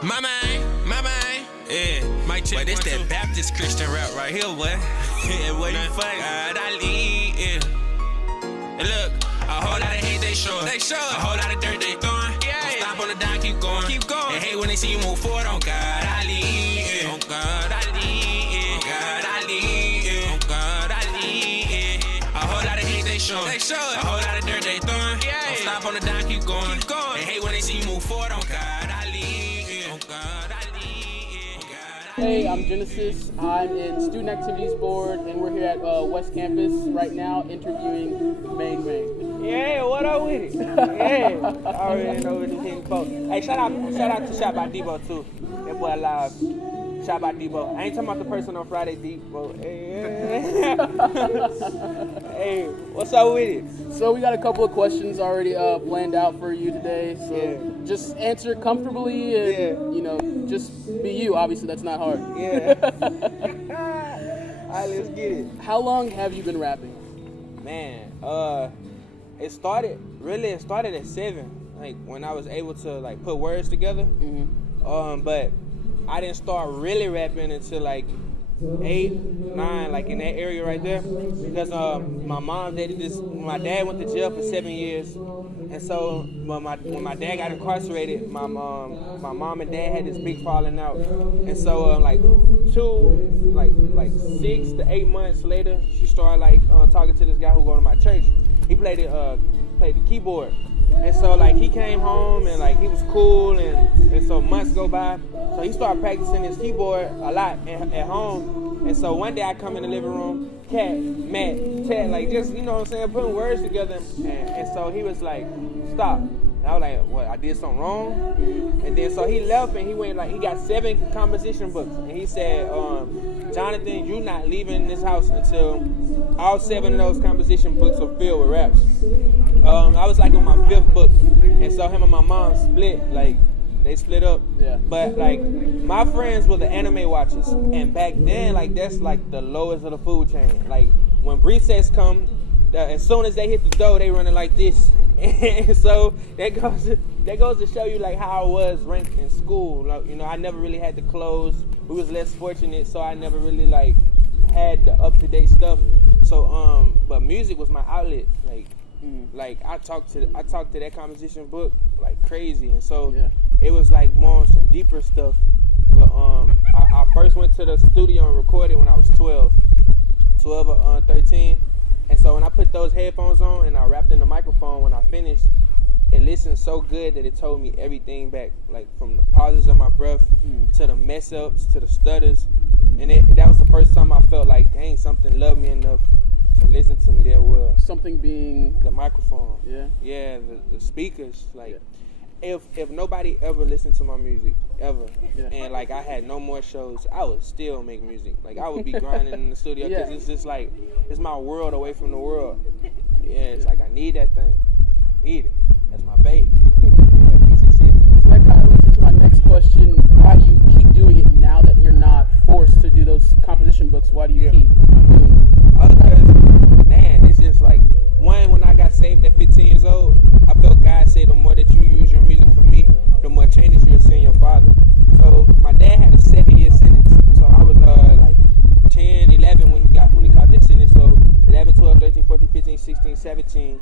MainMain, yeah. Mic check. But this that Baptist Christian rap right here, boy. Yeah, boy, you fuck. I lead, yeah. And look, a whole lot of hate they show. A whole lot of dirt they throwing. Yeah. Don't stop on the dime, keep going. And hate when they see you move forward. On God, I lead, yeah. On God, I lead, yeah. On God, I lead, yeah. On God, I lead, yeah. A whole lot of hate they show. A whole lot of dirt they throwing. Yeah. Don't stop on the dime, keep going. And hate when they see you move forward. On God, I lead, yeah. On God, I lead, yeah. Hey, I'm Genesis. I'm in Student Activities Board, and we're here at West Campus right now interviewing MainMain. Yeah, what up with it? Yeah, I already know what this thing for. Hey, shout out to Shot by Debo too. That boy alive. Shot by Debo. I ain't talking about the person on Friday, Debo. Hey, hey, what's up with it? So we got a couple of questions already planned out for you today. So just answer comfortably and you know, just be you. Obviously, that's not hard. Yeah. All right, let's get it. How long have you been rapping? Man, it started at 7, like when I was able to like put words together. Mm-hmm. But I didn't start really rapping until like 8, 9, like in that area right there, because my mom dated this. My dad went to jail for 7 years, and so when my dad got incarcerated, my mom and dad had this big falling out, and so like 6 to 8 months later, she started like talking to this guy who go to my church. He played the keyboard. And so like he came home and like he was cool, and so months go by. So he started practicing his keyboard a lot at home. And so one day I come in the living room, Cat, Matt, Ted, like just, you know what I'm saying, putting words together. And so he was like, stop. And I was like, what, I did something wrong? And then so he left and he went like, he got 7 composition books. And he said, Jonathan, you not leaving this house until all 7 of those composition books are filled with raps. I was like on my 5th book, and so him and my mom split, like they split up. Yeah. But like my friends were the anime watchers, and back then like that's like the lowest of the food chain. Like when recess come, as soon as they hit the door, they running like this. And so that goes to show you like how I was ranked in school. Like, you know, I never really had the clothes. We was less fortunate, so I never really like had the up-to-date stuff. So but music was my outlet. Like I talked to that composition book like crazy, and so it was like more on some deeper stuff. But I first went to the studio and recorded when I was 12 or 13, and so when I put those headphones on and I rapped in the microphone, when I finished, it listened so good that it told me everything back, like from the pauses of my breath to the mess ups to the stutters, and that was the first time I felt like, dang, something loved me enough to listen to me that well. Something being the microphone. Yeah, the speakers. Like if nobody ever listened to my music ever, and like I had no more shows, I would still make music. Like I would be grinding in the studio because it's just like it's my world away from the world. Yeah, it's like I need that thing. I need it. That's my baby. Music City. So that kind of leads me to my next question. Why do you keep doing it now that you're not forced to do those composition books? Why do you keep doing it? Because, man, it's just like, when I got saved at 15 years old, I felt God say the more that you use your music for me, the more changes you'll see in your father. So my dad had a 7-year sentence. So I was like 10, 11 when he caught that sentence. So 11, 12, 13, 14, 15, 16, 17.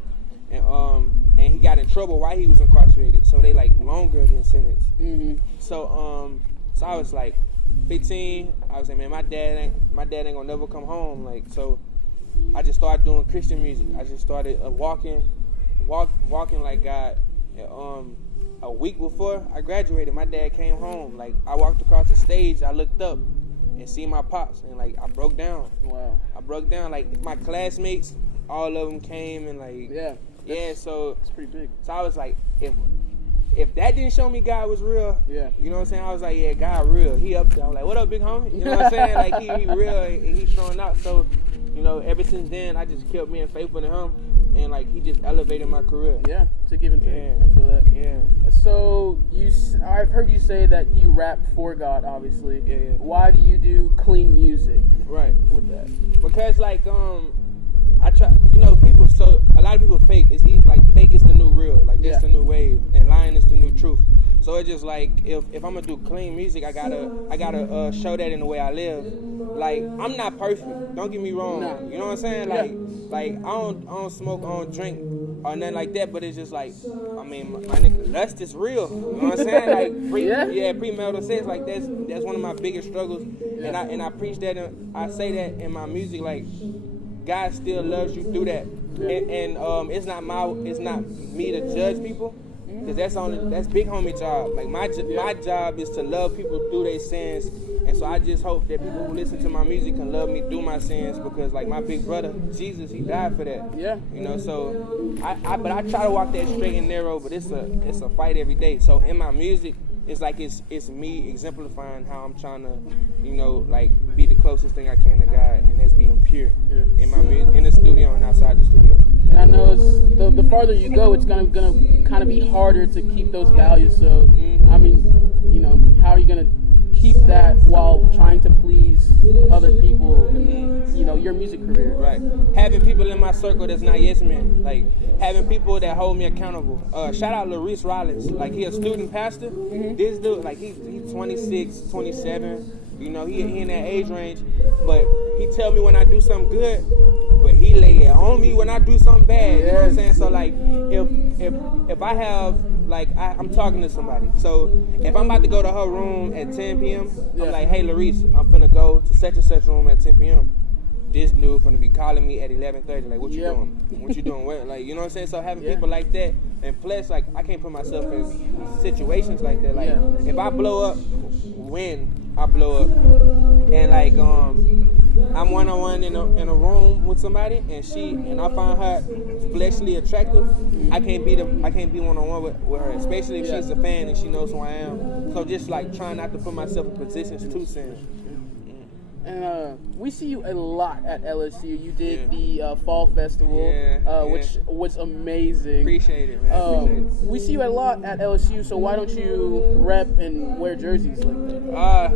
And he got in trouble while he was incarcerated. So they like longer than sentence. Mm-hmm. So I was like 15. I was like, man, my dad ain't gonna never come home. Like, so I just started doing Christian music. I just started walking like God. A week before I graduated, my dad came home. Like I walked across the stage, I looked up and see my pops, and like I broke down. Wow. I broke down. Like my classmates, all of them came and like so it's pretty big. So I was like, if that didn't show me God was real, you know what I'm saying? I was like, yeah, God real. He up there. I'm like, what up, big homie? You know what I'm saying? Like he real and he's showing out. So, you know, ever since then I just kept being faithful to him, and like he just elevated my career. Yeah, it's a give and take. I feel that. Yeah. So I've heard you say that you rap for God, obviously. Yeah. Why do you do clean music? Right. With that? Because like I try, you know, a lot of people fake. It's like fake is the new real. Like that's the new wave, and lying is the new truth. So So it's just like if I'm gonna do clean music, I gotta show that in the way I live. Like I'm not perfect. Don't get me wrong. No. You know what I'm saying? Like I don't smoke, I don't drink or nothing like that. But it's just like, I mean, my nigga, lust is real. You know what I'm saying? Like premarital sex. Like that's one of my biggest struggles. Yeah. And I preach that. I say that in my music. Like God still loves you through that. And it's not me to judge people. Cause that's big homie job. Like my job is to love people through their sins, and so I just hope that people who listen to my music can love me through my sins, because like my big brother Jesus, he died for that. Yeah. You know, so I try to walk that straight and narrow, but it's a fight every day. So in my music, it's like it's me exemplifying how I'm trying to, you know, like be the closest thing I can to God, and that's being pure in my music, in the studio and outside the studio. And I know it's, the farther you go, it's gonna kind of be harder to keep those values. So, I mean, you know, how are you gonna keep that while trying to please other people and, you know, your music career? Right. Having people in my circle that's not yes men. Like having people that hold me accountable. Shout out Larice Rollins. Like he a student pastor. This dude, like he's 26, 27. You know, he in that age range, but he tell me when I do something good, but he lay it on me when I do something bad. You know what I'm saying? So like, if I have, like, I'm talking to somebody, so if I'm about to go to her room at 10 p.m., I'm like, hey, Larice, I'm finna go to such and such room at 10 p.m. This dude finna be calling me at 11:30, like, what you doing? What you doing? What? Like, you know what I'm saying? So having people like that, and plus, like, I can't put myself in situations like that. Like, if I blow up, when I blow up, and like I'm one-on-one in a room with somebody, and I find her fleshly attractive, I can't be one-on-one with her, especially if she's a fan and she knows who I am. So just like trying not to put myself in positions to sin. And we see you a lot at LSU. You did the Fall Festival, which was amazing. Appreciate it, man. Appreciate it. We see you a lot at LSU, so why don't you rep and wear jerseys like that?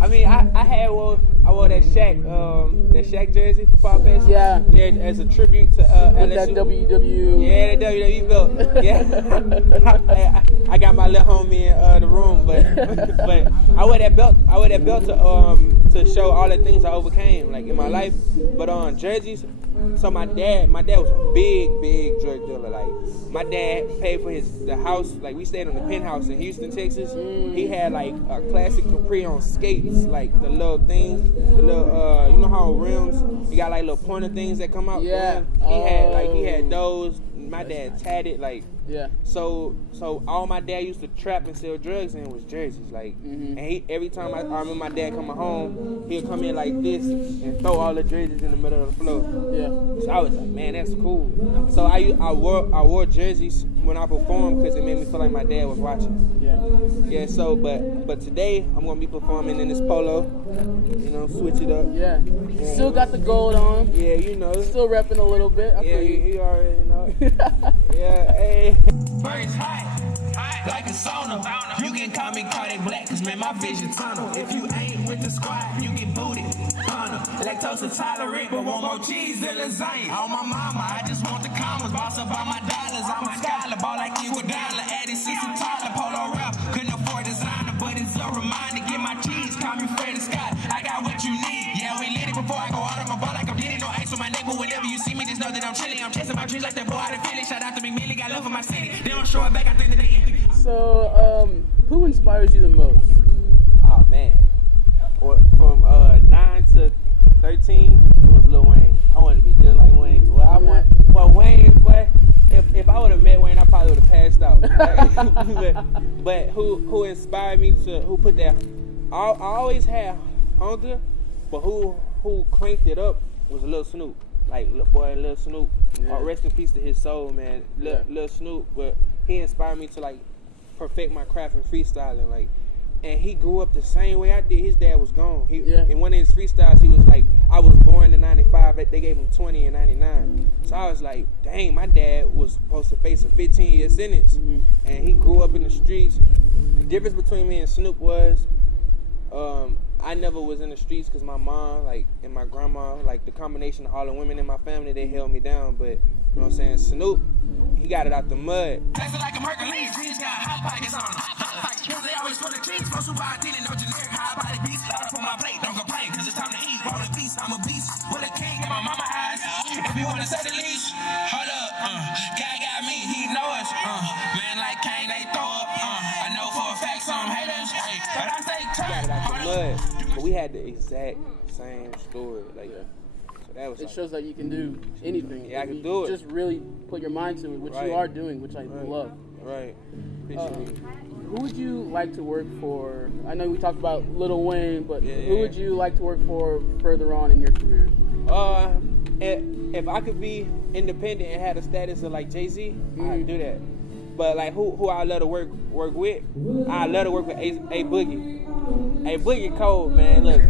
I mean, I wore that Shaq jersey for Fall Fest. Yeah. As a tribute to LSU. That WW. Yeah, that WWE belt. Yeah. I got my little homie in the room, but I wear that belt. I wear that belt to show all the things I overcame, like in my life. But on jerseys, so my dad was a big drug dealer. Like my dad paid for the house. Like we stayed on the penthouse in Houston, Texas. He had like a classic Capri on skates, like the little things, the little you know how rims, you got like little pointer things that come out. Yeah. He had those. My dad tatted like. Yeah. So all my dad used to trap and sell drugs in was jerseys, like, and every time I remember my dad coming home, he'd come in like this and throw all the jerseys in the middle of the floor. Yeah. So I was like, man, that's cool. So I wore jerseys when I performed because it made me feel like my dad was watching. Yeah. Yeah. So but today I'm gonna be performing in this polo, you know, switch it up. Yeah. Still got the gold on. Yeah, you know. Still repping a little bit. Yeah, you already know. Yeah. Hey. Birds high, like a sauna. You can call me Cardi Black, cause man, my vision tunnel. If you ain't with the squad, you get booted. Lactose intolerant, but want more cheese than lasagna. On my mama, I just want the commas. Boss up all my dollars. I'm a scholar, ball like you a dollar. Added $60 polo rap. Couldn't afford designer, but it's a reminder. Get my cheese, call me Fred Scott. I got what you need. Yeah, we lit it before I go out on my ball like I'm getting no ice on my neck. But whenever you see me, just know that I'm chilling. I'm chasing my dreams like that boy out of Philly. Shout out to Big Millie, got love for my city. They don't show it back, I think that they envy. So, who inspires you the most? Oh man, from 9 to 13, it was Lil Wayne. I wanted to be just like Wayne. Well, Wayne, boy, if I would have met Wayne, I probably would have passed out. but who inspired me who put that? I always had hunger, but who cranked it up was Lil Snoop. Like Lil Snoop. Rest in peace to his soul, man. Lil Snoop, but he inspired me to like perfect my craft in freestyling, like. And he grew up the same way I did. His dad was gone. In one of his freestyles, he was like, I was born in 95, but they gave him 20 in 99. So I was like, dang, my dad was supposed to face a 15-year sentence. And he grew up in the streets. The difference between me and Snoop was, I never was in the streets because my mom, like, and my grandma, like, the combination of all the women in my family, they held me down. But, you know what I'm saying, Snoop, he got it out the mud. Like I'm Hercules, he's got hot pockets on him. cane, they throw up. I know for a fact some haters, but I stay Got it out tight. the mud. But we had the exact same story. Like, so that was It like, shows that you can do anything. Yeah, I If can you do it. Just really put your mind to it, which Right. you are doing, which I Right. love. right. Appreciate it. Who would you like to work for? I know we talked about Lil Wayne, but Yeah. who would you like to work for further on in your career? If I could be independent and have the status of like Jay-Z, I'd do that. But like who I love to work with, I love to work with A Boogie. A Boogie cold, man. Look,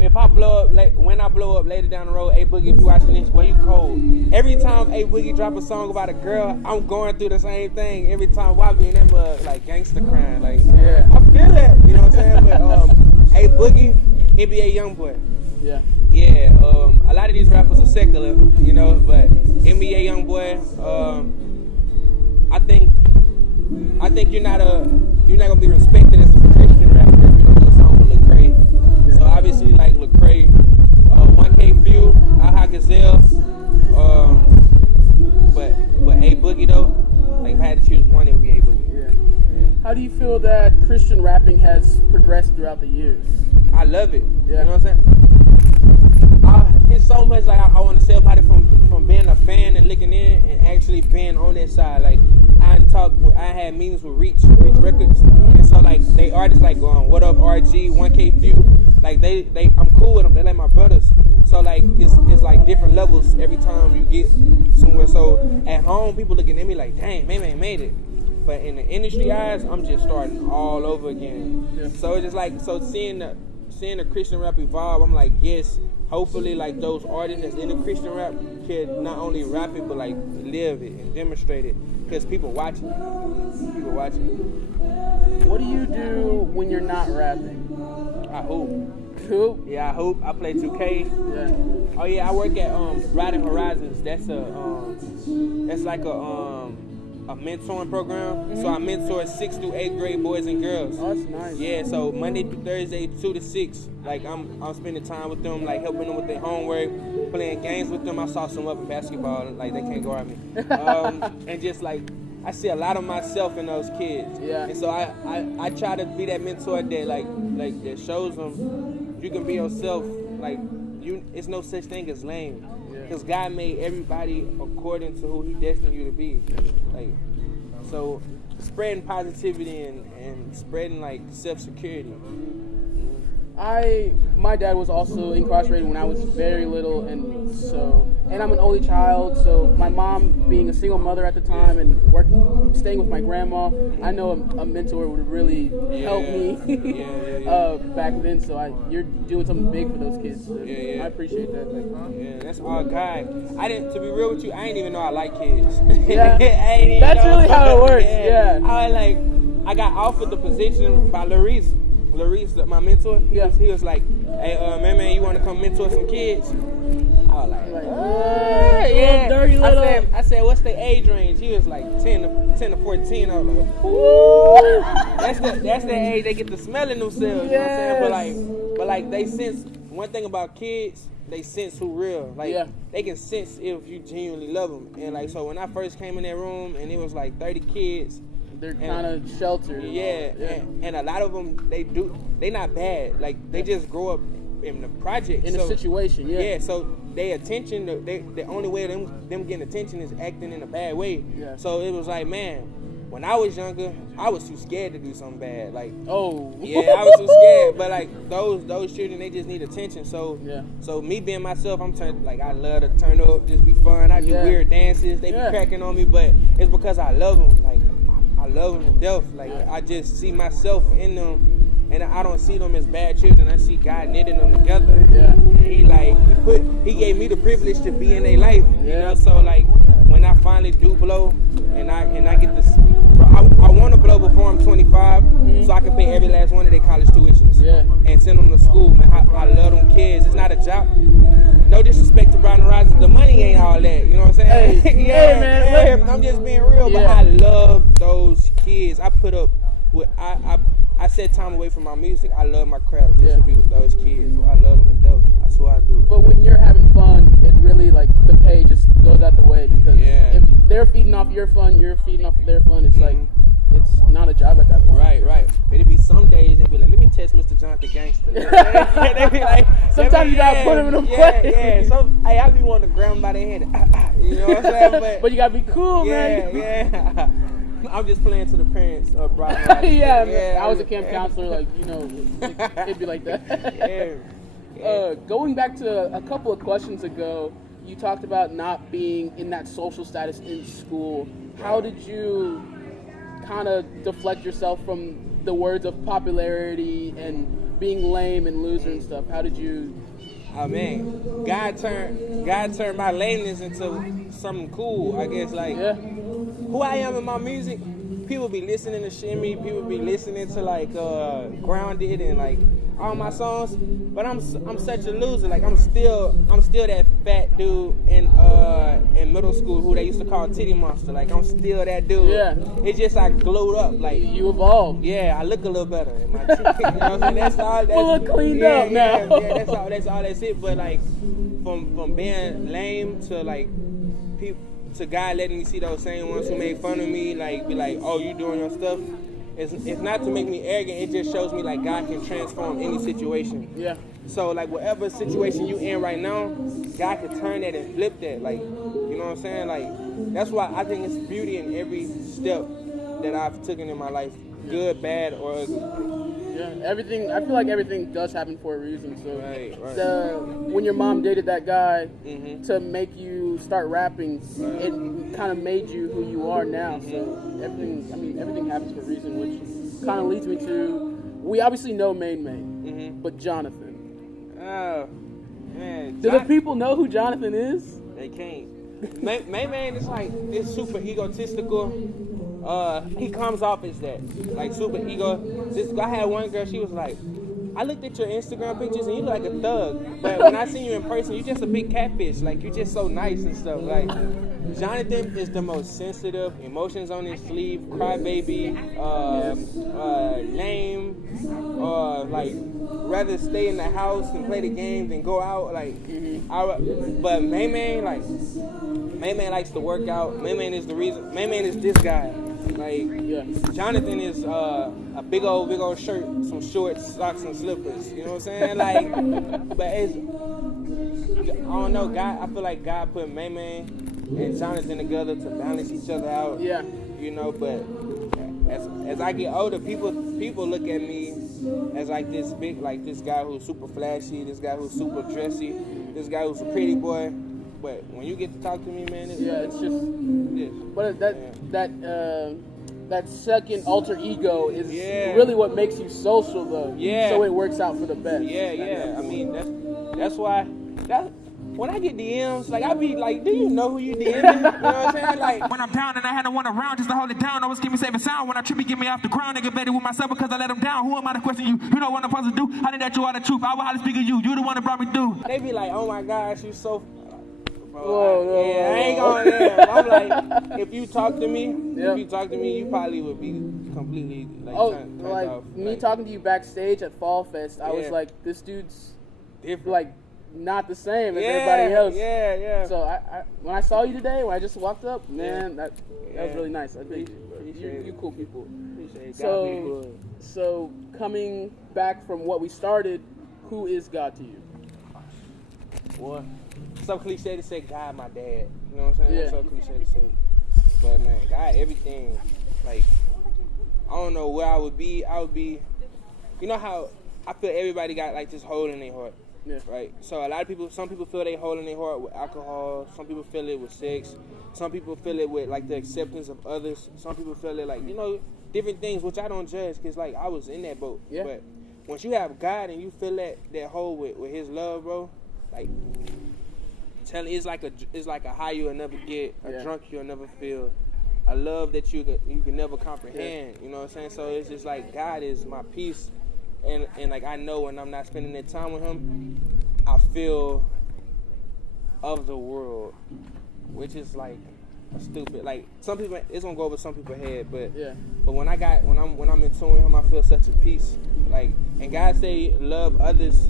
if I blow up when I blow up later down the road, A Boogie, if you watching this, boy, you cold. Every time A Boogie drop a song about a girl, I'm going through the same thing. Every time I be in that mud, like gangster crying, like Yeah. I feel that, you know what I'm saying? But A Boogie, NBA YoungBoy. Yeah. Yeah, a lot of these rappers are secular, you know, but NBA YoungBoy, I think you're not gonna be respected as a Christian rapper if you don't do a song with Lecrae. So obviously like Lecrae, 1K Few, Aha Gazelle, but A Boogie though, like if I had to choose one, it would be A Boogie. Yeah. How do you feel that Christian rapping has progressed throughout the years? I love it. Yeah. You know what I'm saying? It's so much like I want to say about it from being a fan and looking in and actually being on that side. Like I had meetings with Reach Records, and so like they artists like going, "What up, RG, 1K Few?" Like I'm cool with them. They like my brothers. So like it's like different levels every time you get somewhere. So at home, people looking at me like, "Dang, MainMain made it." But in the industry eyes, I'm just starting all over again. Yeah. So it's just like seeing the Christian rap evolve. I'm like, yes. Hopefully, like those artists that's in the Christian rap can not only rap it but like live it and demonstrate it because people watching. People watching. What do you do when you're not rapping? I hoop. Cool. Yeah, I hoop. I play 2K. Yeah. Oh yeah, I work at Riding Horizons. That's like a mentoring program. So I mentor 6th through 8th grade boys and girls. Oh, that's nice. Yeah, so Monday through Thursday, 2 to 6. Like I'm spending time with them, like helping them with their homework, playing games with them. I saw some up in basketball, like they can't guard me. And just like I see a lot of myself in those kids. Yeah. And so I try to be that mentor that like that shows them you can be yourself. Like it's no such thing as lame. Because God made everybody according to who He destined you to be. Like, so spreading positivity and spreading like self-security. My dad was also incarcerated when I was very little, and I'm an only child, so my mom being a single mother at the time and staying with my grandma, I know a mentor would really help me back then. So you're doing something big for those kids. So I appreciate that. Yeah, that's all God. To be real with you, I didn't even know I like kids. Yeah, that's really how it works. Yeah. I got offered the position by Larice, my mentor. He was like, "Hey, MainMain, you want to come mentor some kids?" I was like, yeah. Dirty little. I said, "What's the age range?" He was like 10 to 14. I was like, "Ooh." That's the age they get to smelling themselves. You know what I'm saying? But like they sense one thing about kids. They sense who real. Like they can sense if you genuinely love them. And like so, when I first came in that room and it was like 30 kids. They're kind of sheltered. Yeah. And a lot of them, they not bad. Like, they just grow up in the project. In a situation, Yeah, so their attention, the only way them getting attention is acting in a bad way. Yeah. So it was like, man, when I was younger, I was too scared to do something bad. Like, yeah, I was too scared. But like those children, they just need attention. So me being myself, I love to turn up, just be fun. I do weird dances. They be cracking on me, but it's because I love them. Like, I love them to death. Like I just see myself in them, and I don't see them as bad children. I see God knitting them together. Yeah. And He gave me the privilege to be in their life. You know, so like when I finally do blow, and I get this, I want to blow before I'm 25, so I can pay every last one of their college tuitions. Yeah. And send them to school. Man, I love them kids. It's not a job. No disrespect to Riding Horizons, the money ain't all that. You know what I'm saying? Hey, man. I'm just being real, but I love those kids. I put up with I set time away from my music. I love my craft just to be with those kids. I love them to death. That's why I do it. But when you're having fun, it really like the pay just goes out the way because if they're feeding off your fun, you're feeding off of their fun. It's like test Mr. Jonathan Gangster. They be like, sometimes you gotta put him in a play. Yeah. So hey, I be wanting to grab him by the head. You know what I'm saying? But you gotta be cool, man. Yeah. I'm just playing to the parents of Brian. Yeah, man. I was a camp counselor, like, you know, it'd be like that. Going back to a couple of questions ago, you talked about not being in that social status in school. How did you kind of deflect yourself from the words of popularity and being lame and loser and stuff? How did you? Oh man, God turned my lameness into something cool. I guess like who I am in my music. People be listening to Shimmy. People be listening to like Grounded and like all my songs. But I'm such a loser. Like I'm still that fat dude in middle school who they used to call Titty Monster. Like I'm still that dude. Yeah. It's just I glowed up. Like you evolved. Yeah, I look a little better in my teeth. You know what I'm saying? That's all. We'll look cleaned up now. Yeah, that's all. That's it. But like from being lame to like people. To God letting me see those same ones who made fun of me, like be like, oh, you doing your stuff. It's not to make me arrogant. It just shows me like God can transform any situation. Yeah. So like whatever situation you in right now, God can turn that and flip that. Like, you know what I'm saying? Like that's why I think it's beauty in every step that I've taken in my life, good, bad, or ugly. Yeah, everything. I feel like everything does happen for a reason. So, right. When your mom dated that guy Mm-hmm. to make you start rapping, Right. it kind of made you who you are now. So everything happens for a reason, which kind of leads me to, we obviously know MainMain, Mm-hmm. but Jonathan. Oh man. Do the people know who Jonathan is? They can't. MainMain is like this super egotistical. He comes off as that, like super ego. I had one girl. She was like, "I looked at your Instagram pictures and you look like a thug, but when I see you in person, you just a big catfish. Like you just so nice and stuff." Like Jonathan is the most sensitive, emotions on his sleeve, crybaby, lame, like rather stay in the house and play the game than go out. Like, but MainMain likes to work out. MainMain is the reason. MainMain is this guy. Like, Jonathan is a big old shirt, some shorts, socks, and slippers. You know what I'm saying? Like, but it's, I don't know. God, I feel like God put MainMain and Jonathan together to balance each other out. Yeah. You know, but as I get older, people look at me as like this big, like this guy who's super flashy, this guy who's super dressy, this guy who's a pretty boy. But when you get to talk to me, man, it's just. But that second alter ego is really what makes you social, though. Yeah. So it works out for the best. Yeah. I mean, that's why. When I get DMs, like I be like, do you know who you DMing? You know what I'm saying? Like When I'm down and I had no one around just to hold it down, always keep me safe and sound. When I trip, me get me off the ground, nigga better with myself because I let them down. Who am I to question you? You know what I'm supposed to do? I think that you are the truth. I will how to speak of you. You the one that brought me through. they be like, oh my gosh, you so. Whoa. I ain't going there. I'm like, if you talk to me, you probably would be completely like turned off. Me talking to you backstage at Fall Fest, I was like, this dude's different. Like not the same as everybody else. Yeah. So I when I saw you today, when I just walked up, man, that was really nice. I think you cool people. Appreciate it. So coming back from what we started, who is God to you? What? So cliche to say God, my dad. You know what I'm saying? Yeah. It's so cliche to say. But man, God, everything. Like, I don't know where I would be. You know how I feel everybody got like this hole in their heart. Yeah. Right? So a lot of people, some people feel they hole in their heart with alcohol. Some people feel it with sex. Some people feel it with like the acceptance of others. Some people feel it like, different things, which I don't judge because like I was in that boat. Yeah. But once you have God and you fill that hole with his love, bro, like, it's like a high you'll never get, a drunk you'll never feel, a love that you can never comprehend. You know what I'm saying? So it's just like God is my peace, and like I know when I'm not spending that time with Him, I feel of the world, which is like stupid. Like some people, it's gonna go over some people's head, but when I'm in tune with Him, I feel such a peace. Like, and God say love others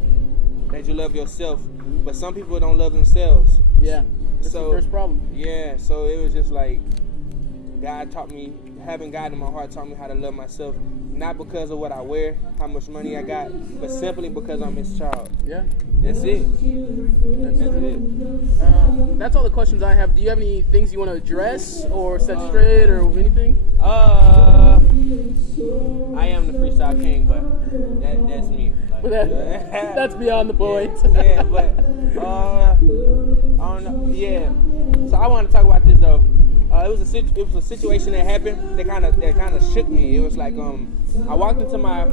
as you love yourself. But some people don't love themselves. Yeah, that's the first problem. Yeah, so it was just like God taught me having God in my heart taught me how to love myself, not because of what I wear, how much money I got, but simply because I'm His child. Yeah. That's it. That's it. That's all the questions I have. Do you have any things you want to address or set straight or anything? I am the freestyle king, but that's me. Like, But that's beyond the point. Yeah, but I don't know. Yeah. So I want to talk about this though. It was a situation that happened that kind of shook me. It was like I walked into my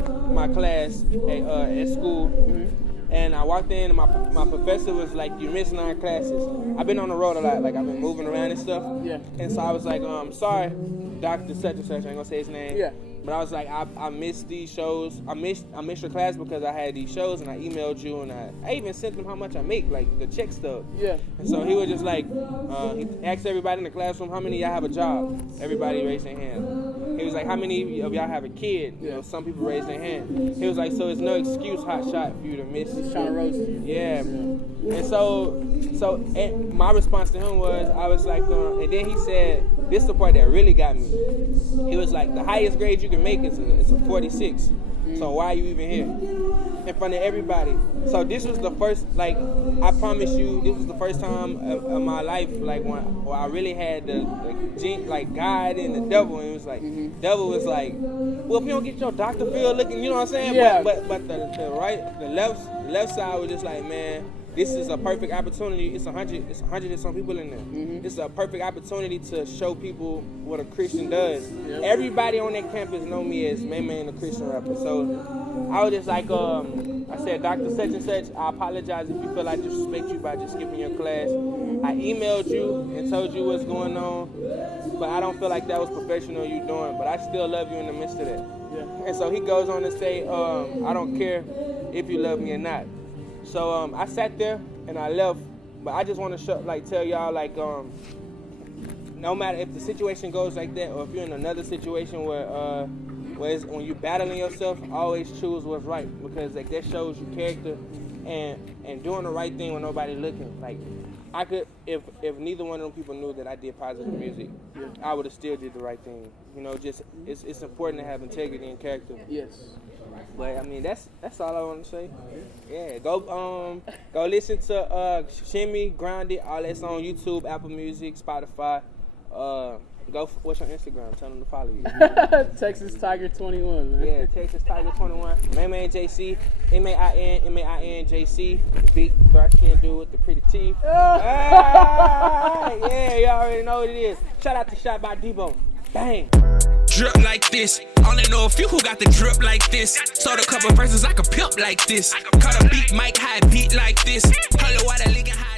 class at school. Mm-hmm. And I walked in and my professor was like, "You missed 9 classes." I've been on the road a lot, like I've been moving around and stuff. Yeah. And so I was like, "Sorry, Dr. Such and Such, I ain't gonna say his name." Yeah. But I was like, I missed these shows. I missed your class because I had these shows, and I emailed you, and I even sent them how much I make, like the check stub. Yeah. And so he was just like, he asked everybody in the classroom, "How many of y'all have a job?" Everybody raised their hand. He was like, "How many of y'all have a kid?" You know, some people raised their hand. He was like, "So it's no excuse, hot shot, for you to miss." He's trying to roast you. Yeah. And so and my response to him was, I was like, and then he said, this is the part that really got me. He was like, the highest grade you can make is a 46. So why are you even here? In front of everybody. So this was the first, like, I promise you, this was the first time of my life, like, where I really had the God and the devil. And it was like, devil was like, well, if you don't get your Dr. Phil looking, you know what I'm saying? Yeah. But the left side was just like, man, this is a perfect opportunity. It's 100 and some people in there. Mm-hmm. This is a perfect opportunity to show people what a Christian does. Yep. Everybody on that campus know me as MainMain, the Christian rapper. So I was just like, I said, Dr. Such and Such, I apologize if you feel I disrespect you by just skipping your class. I emailed you and told you what's going on, but I don't feel like that was professional you doing, but I still love you in the midst of that. Yeah. And so he goes on to say, I don't care if you love me or not. So I sat there and I left, but I just want to tell y'all, like, no matter if the situation goes like that, or if you're in another situation where when you're battling yourself, always choose what's right, because like that shows you character and doing the right thing when nobody looking. Like, I could, if neither one of them people knew that I did positive music, I would have still did the right thing. You know, just it's important to have integrity and character. Yes. But I mean, that's all I want to say. Yeah, go listen to Shimmy, Grounded, all that's on YouTube, Apple Music, Spotify. What's your Instagram? Tell them to follow you. Texas Tiger 21, man. Yeah, Texas Tiger 21. MainMain JC, MainMain JC. The big dark skinned dude with the pretty teeth. Yeah, you already know what it is. Shout out to Shot by Debo. Bang. Drip like this. Only know a few who got the drip like this. Sold a couple verses like a pimp like this. Cut a beat, mic high beat like this. Hello, water leaking high.